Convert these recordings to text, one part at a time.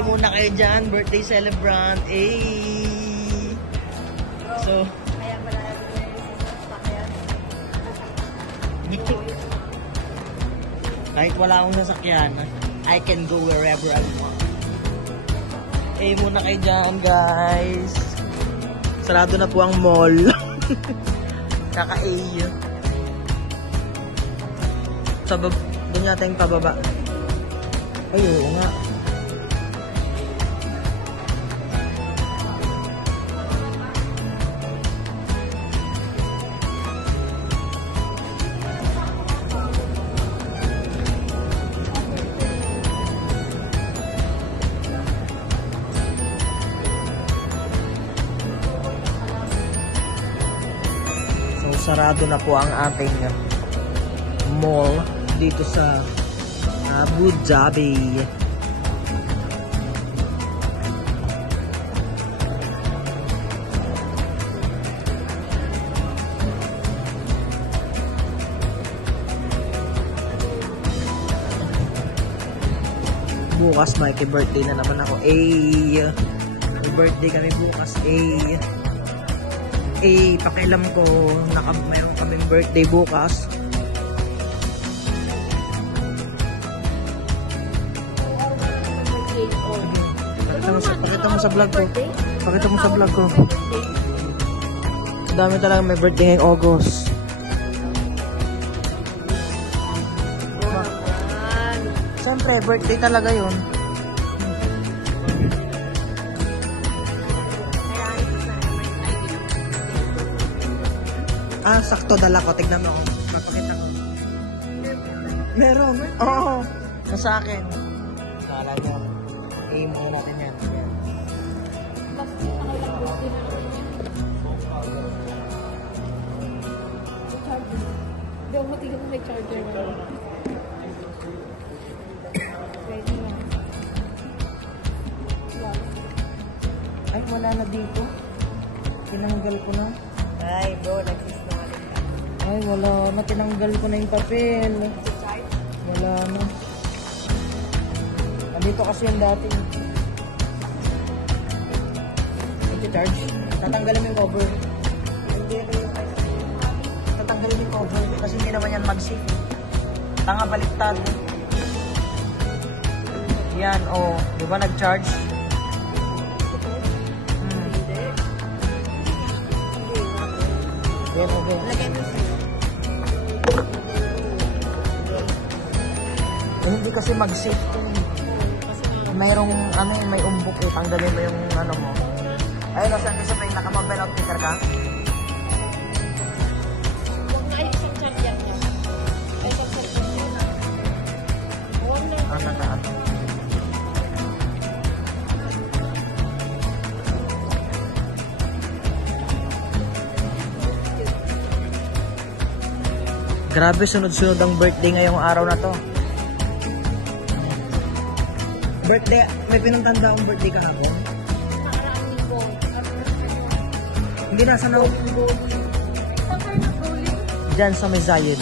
muna kayo dyan, birthday celebrant. So, Kaya pala kahit wala akong sasakyan, I can go wherever I want. Muna kayo dyan, guys. Sarado na po ang mall. Kaka-A. Doon yata yung pababa. Ay, oo nga. Sarado na po ang ating mall dito sa Abu Dhabi. Bukas may birthday na naman ako. May birthday kami bukas. Pakialam ko, mayroon kaming birthday bukas. Pakita mo sa vlog ko. Pakita mo sa vlog ko. Dami talaga may birthday ngayong August. Siyempre, birthday talaga yun. Sakto dala ko. Tignan mo. Papakita ko. Meron. Oo. Nasa akin. Kala nyo. Muna natin yan. Hindi ako matigil na may charger. Ready na. Ay, wala na dito. Tinanggal ko na. Ay, bro, nagsisinungaling ka. Ay, wala na. Tinanggal ko na yung papel. Wala na. Nandito kasi yung dati. Nag-charge. Tatanggalin mo yung cover. Tatanggalin mo yung cover. Kasi hindi naman yan mag-save. Tanga baliktad. Yan, oh. Di ba nag-charge? Hindi kasi mag-save to. Mayroong may umbok eh. Tanggalin mo yung ano mo. Ayun, saan kasi may naka-mobile outfitter ka? Huwag na ayos yung charger niya. Ay, charger niya. Huwag na. Grabe, sunod-sunod ang birthday ngayong araw na to. Birthday, may pinagtanda akong birthday kahapon. Nakaraang linggo. Hindi nasa na Saan kayo nag-bowling? Diyan sa Mezayed.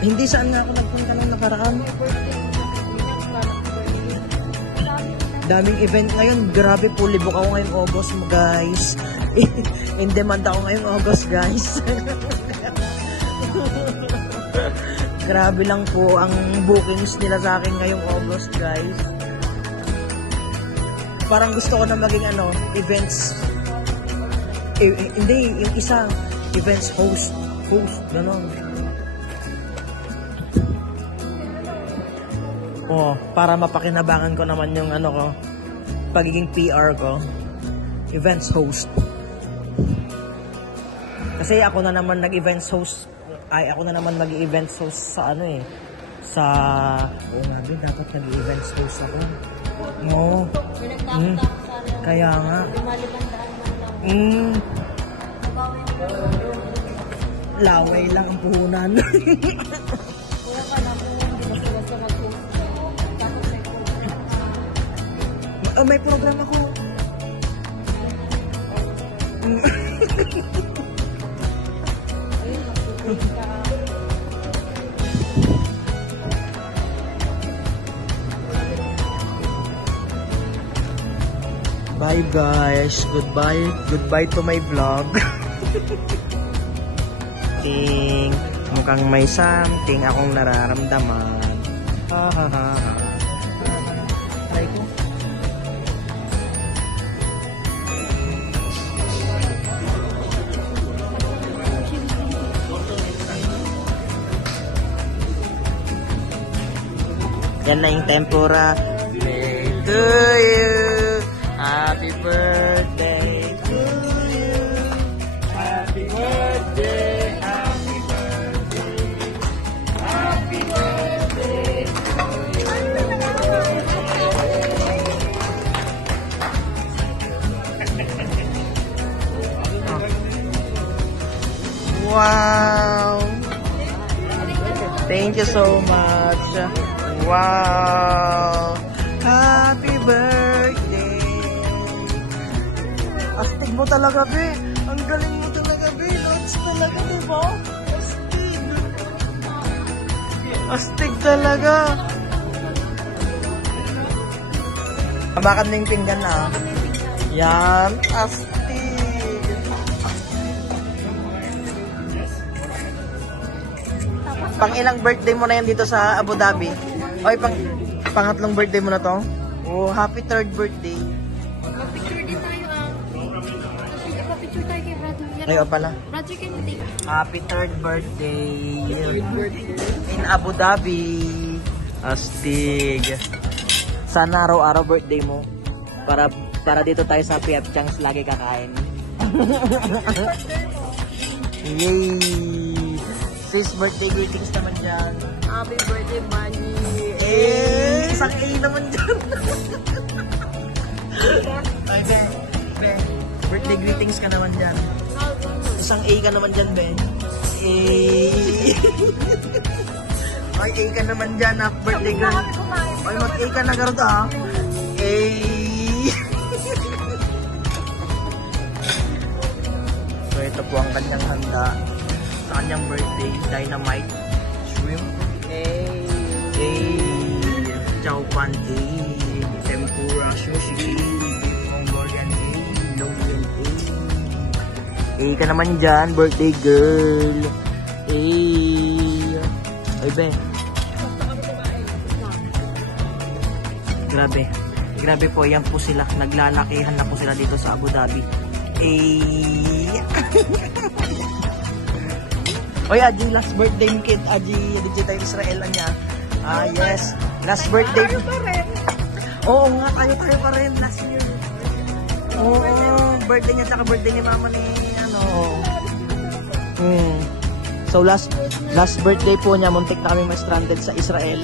Hindi saan nga ako nagpunta nung nakaraan. Daming event ngayon. Grabe, fully book ako ngayong August, guys. In demand ako ngayong August, guys. Grabe lang po ang bookings nila sa akin ngayong August, guys. Parang gusto ko na maging events. Hindi, yung isa, events host, gano'n. Para mapakinabangan ko naman yung pagiging PR ko. Events host. Kasi ako na naman nag-events host. Ako na naman mag-events host sa dapat nag-events host ako. Kaya nga. Laway lang ang puhunan. May program ako. Bye guys. Goodbye to my vlog. Mukhang may something akong nararamdaman. Try ko. Yan na yung tempura. Birthday to you. Happy birthday to you. Happy birthday. Happy birthday. Happy birthday to you. Wow. Thank you so much. Wow! Happy birthday! Astig mo talaga, be. Ang galing mo talaga, be. Lots talaga, di ba? Astig. Astig talaga. Habakan na yung pinggan na. Yan. Astig. Pang ilang birthday mo na yan dito sa Abu Dhabi? Oy, pangatlong birthday mo na to? Oh, happy third birthday. Mag-picture din tayo Pa-picture tayo kay Brother. Ay, pala. Brother, can you take? Happy third birthday. In Abu Dhabi. Astig. Sana araw-araw birthday mo. Para dito tayo sa Piat Changs lagi kakain. Yay! Sis, birthday greetings naman dyan. Happy birthday, Manny. Eh, isang A naman dyan. Ay, Ben. Birthday greetings ka naman dyan. Isang A ka naman dyan, Ben. Ay, A ka naman dyan, ha? Birthday girl. Ay, mag-A ka na garot, ha? A. So, ito po ang kanyang handa. Sa kanyang birthday, dynamite, shrimp, chow pan, tempura, sushi, beef Mongolian, Logan, ka naman dyan, birthday girl. Ay, be. Grabe po, yan po sila. Naglalakihan na po sila dito sa Abu Dhabi. Oy, Aji, last birthday mo kid. Aji, tayo Israel niya. Yes. Last birthday. Tayo pa rin. Oo nga, tayo pa rin last year. Oo, birthday niya, tsaka birthday ni mama ni, So, last birthday po niya, muntik na kami ma-stranded sa Israel.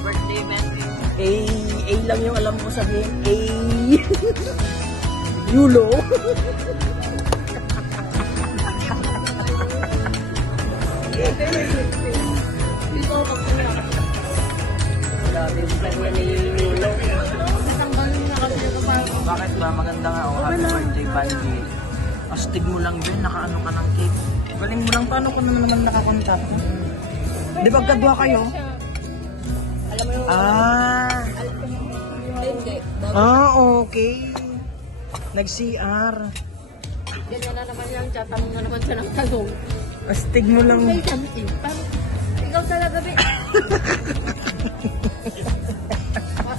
Birthday message. A lang yung alam mo sabihin. Yulo. Bakit ba? Maganda nga. Happy birthday, Banji. Astig mo lang din. Nakaano ka ng cake. Galing mo lang. Paano ko naman nakakontak? Di ba gadwa kayo? Alam mo yung... Hindi. Okay. Nag-CR. Ganyan na naman yung chat. Tanong na naman siya ng tanong. Astig mo lang. May something. Ikaw talaga, be.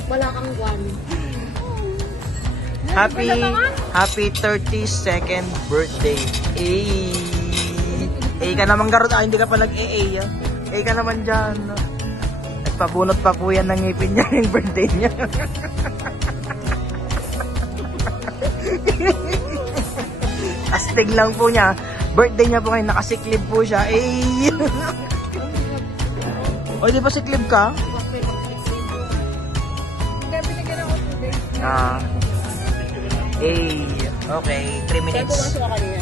Wala kang guwan. Happy 32nd birthday. Ka naman garot. Hindi ka pa nag-AA. Ka naman dyan. Nagpabunot pa po yan ng ngipin niya yung birthday niya. Astig lang po niya. Birthday niya po ngayon. Nakasiklib po siya. O, di ba siklib ka? Okay, 3 minutes. Kaya pumasok ka kanina.